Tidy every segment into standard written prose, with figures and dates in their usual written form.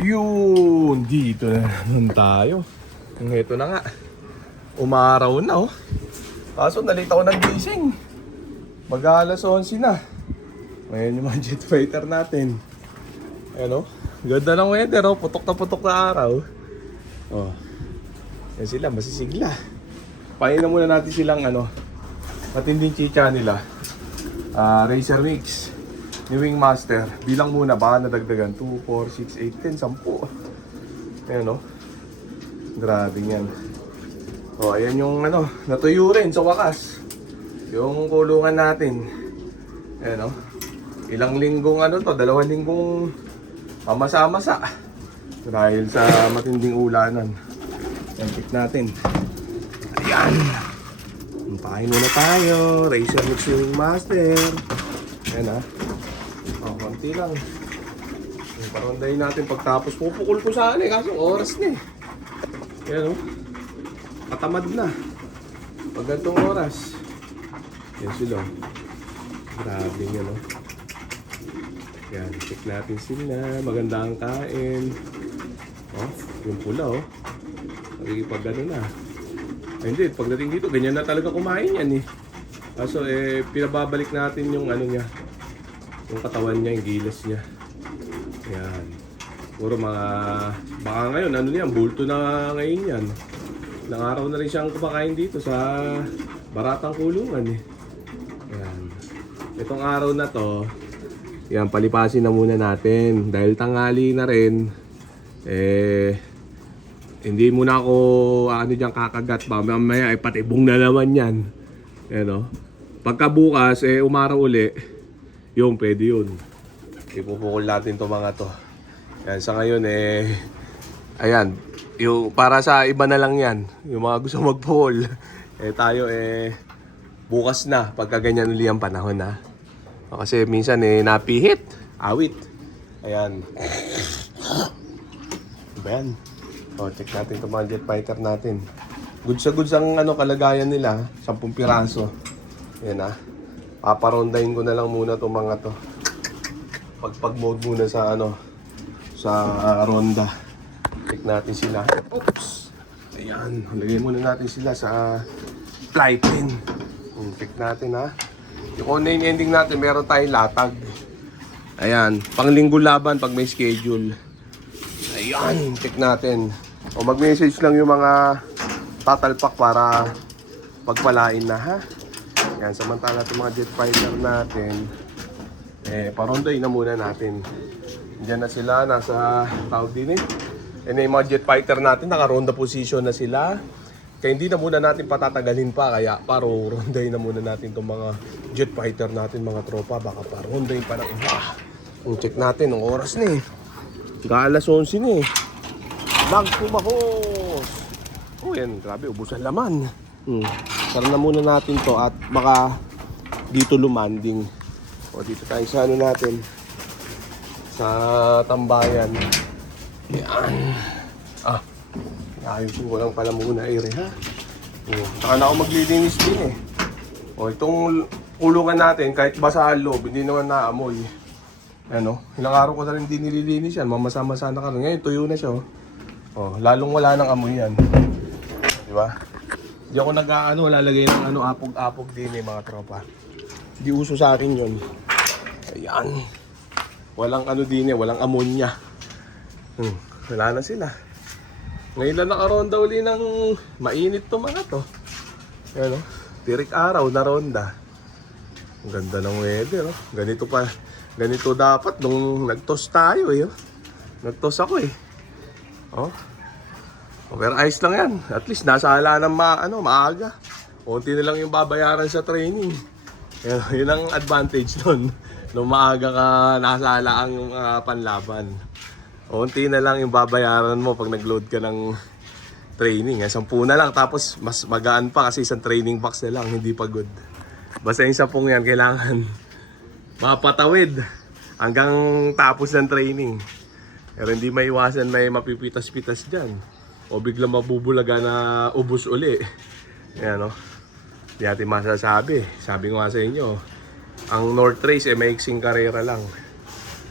Yun, dito na naman tayo. Ito na nga. Umaraw na oh. Kaso nalita ko ng gising. Mag-alas 11 na. Ngayon yung mga jet fighter natin. Ayan oh. Ganda ng weather oh. Putok na araw. Oh. Yan sila, masisigla. Pahin na muna natin silang matinding chicha nila. Racer Mix ni Wingmaster. Bilang muna, baka nadagdagan 2, 4, 6, 8, 10, 10. Ayan o. Grabe yan. O, ayan yung natuyo rin sa wakas. Yung kulungan natin. Ayan o. Ilang linggong to, 2 linggong masa-masa. Dahil sa matinding ulanan. Yan, pick natin. Ayan. Pahin muna tayo. Racer Mix ni Wingmaster. Ayan ha. Konti lang. Parondahin natin pagtapos. Pupukul ko sana kaso oras na Yan o. Katamad na. Pag gantong oras. Yan sila. Grabe yan o. Yan. Check natin sila. Maganda ang kain. Yung pula o. Pag gano'n na. Ay, hindi. Pagdating dito, ganyan na talaga kumain yan Kaso pinababalik natin yung niya. Yung katawan niya, yung gilas niya. Yan. Puro baka ngayon, yan, bulto na ngayon yan. Ilang araw na rin siyang kumakain dito sa baratang kulungan Yan. Itong araw na to, yan, palipasin na muna natin. Dahil tanghali na rin, hindi muna ako, diyan kakagat. Mamaya, patibong na naman yan. Yan Pagkabukas, umaraw uli. Yung pwede yun. Ipupukul natin to mga to. Yan, sa ngayon ayan, yung para sa iba na lang yan. Yung mga gusto magpukul. Tayo bukas na pagka ganyan uli ang panahon Kasi minsan napihit, awit. Ayan. Ayan. Check natin itong mga jet fighter natin. Goods sa goods ang kalagayan nila. 10 piraso. Ayan paparondahin ko na lang muna itong mga to. Pag-mode muna sa sa ronda. Check natin sila. Oops! Ayan. Lagay muna natin sila sa fly pin. Check natin Yung online ending natin, meron tayong latag. Ayan. Panglinggo laban pag may schedule. Ayan. Check natin. O mag-message lang yung mga tatalpak para pagpalain na Yan, samantala itong mga jet fighter natin, paronday na muna natin. Diyan na sila, nasa tawag din yung mga jet fighter natin, naka-ronda position na sila. Kaya hindi na muna natin patatagalin pa, kaya paronday na muna natin itong mga jet fighter natin, mga tropa. Baka paronday pa ng iba. Check natin, ang oras na Alas 11 na Nagpumahos! Yan, grabe, ubusan laman. Tara na muna natin to at baka dito lumanding. Dito tayo sa natin. Sa tambayan. Yan. Ayusin ko lang pala muna Saka na ako maglilinis din itong kulungan natin, kahit basa ang loob, hindi naman naamoy. Ilang araw ko na rin din nililinis yan. Mamasa-masa na ka rin. Ngayon, tuyo na siya lalong wala nang amoy yan. Diba? Hindi ako lalagay ng apog-apog din mga tropa. Hindi uso sa akin yun. Ayan. Walang din walang ammonia. Wala na sila. Ngayon lang nakaronda uli ng mainit to mga to. Ayan tirik araw na ronda. Ang ganda ng weather Ganito pa. Ganito dapat nung nag-toss tayo Nag-toss ako Pero ayos lang yan. At least nasa ala ng maaga. Konti na lang yung babayaran sa training. Yun ang advantage nun. Nung maaga ka nasa ala ang panlaban. Konti na lang yung babayaran mo pag nag-load ka ng training. 10 na lang. Tapos mas magaan pa kasi isang training box na lang. Hindi pagod. Basta yung 10 yan kailangan mapatawid hanggang tapos ng training. Pero hindi maiwasan may mapipitas-pitas dyan. O biglang mabubulaga na ubos uli. Yan Hindi natin masasabi. Sabi ko nga sa inyo, ang North Race maiksing karera lang.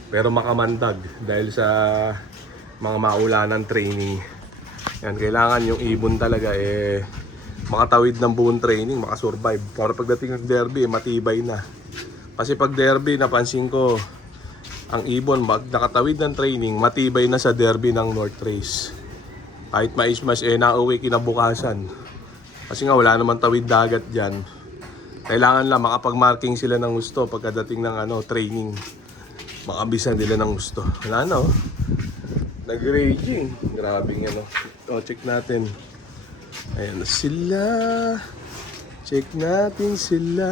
Pero makamandag dahil sa mga maulanan training. Yan, kailangan yung ibon talaga makatawid ng buong training, makasurvive. Para pagdating ng derby, matibay na. Kasi pag derby, napansin ko, ang ibon, nakatawid ng training, matibay na sa derby ng North Race. Kahit mais-mas, nauwi kinabukasan. Kasi nga, wala naman tawid dagat dyan. Kailangan lang makapag-marking sila ng gusto pagkadating ng training. Makabisan nila ng gusto. Wala na, oh. Nag-raging. Grabing check natin. Ayan na sila. Check natin sila.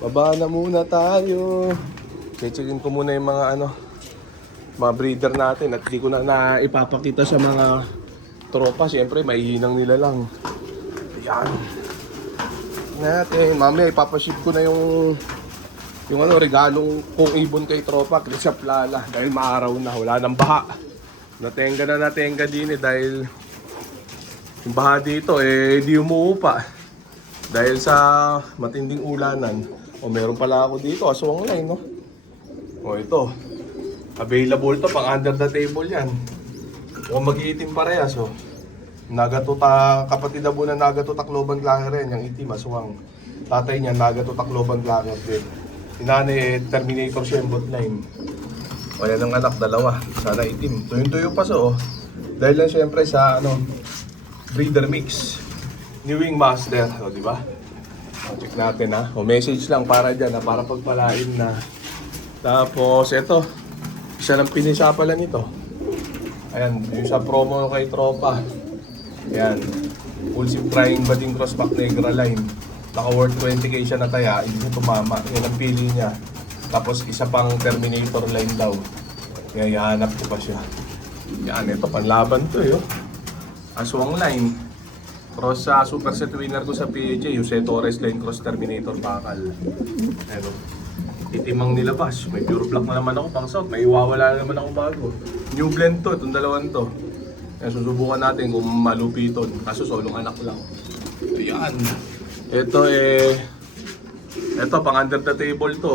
Baba na muna tayo. Checkin ko muna yung mga mga breeder natin. At di ko na ipapakita sa mga tropa. Siyempre, maihinang nila lang. Ayan. Natin. Mamaya ipapaship ko na yung regalong kung ibon kay tropa. Krisa Plala. Dahil maaraw na. Wala nang baha. Natenga din dahil yung baha dito di umuupa dahil sa matinding ulanan. Meron pala ako dito, aswang line, no? Ito. Available to, pang under the table yan. Mag-iitim parehas, kapatid na na Nagatutakloban Clacker yan, yung itim, aswang. Tatay niya, Nagatutakloban Clacker din. Inanay, Terminator Shembot line. Yan ang anak, dalawa. Sana itim. Tuyong-tuyo pa dahil lang syempre sa breeder mix. New Wing Master. Di ba? Check natin ha. Message lang para dyan para pagpalain na. Tapos ito. Isa lang pinisa pala nito. Ayan. Yung sa promo kay tropa. Ayan. Full sim trying bading crossback negra line. Naka worth 20k siya na taya. Hindi niya tumama. Yan ang pili niya. Tapos isa pang Terminator line daw. Kaya ihanap ko pa siya. Yan, ito panlaban to Aswang line. Cross sa super set winner ko sa PJ. Jose Torres line cross Terminator bakal. Pero itimang nilabas. May pure black na naman ako pang south. May iwawala na naman ako bago. New blend to, itong dalawan to. Kaya susubukan natin kung malupiton. Kaso solong anak lang. Ayan. Ito ito pang under the table to.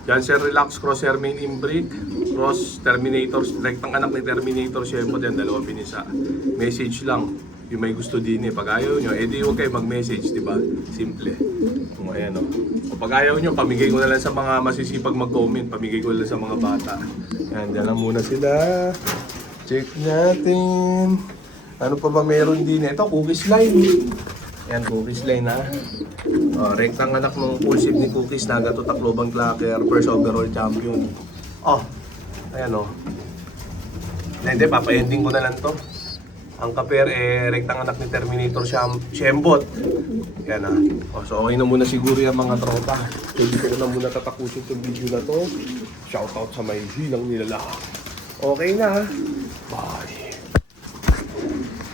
Janssen Relax Crosshair Main Inbreed Cross Terminator, direktang anak ni Terminator Shemot yan, dalawa pinisa. Message lang, yung may gusto din pag ayaw nyo, di huwag kayo mag-message, di ba? Simple. Ayan o. Pag ayaw nyo, pamigay ko na lang sa mga masisipag mag-comment, pamigay ko na lang sa mga bata. Ayan, dyan lang muna sila. Check natin. Ano pa ba meron din? Ito, cookies line. Ayan, cookies line ha. Rektang anak ng full ship ni Cookies, Nagatutakloban Clacker, first overall champion. Ayan Hindi, papa-ending ko na lang to. Ang kaper rektang anak ni Terminator Shembot. Yan so okay na muna siguro yung mga tropa. So dito ko na muna tatapusin itong video na to. Shoutout sa may hilang nila lahat. Okay na. Bye.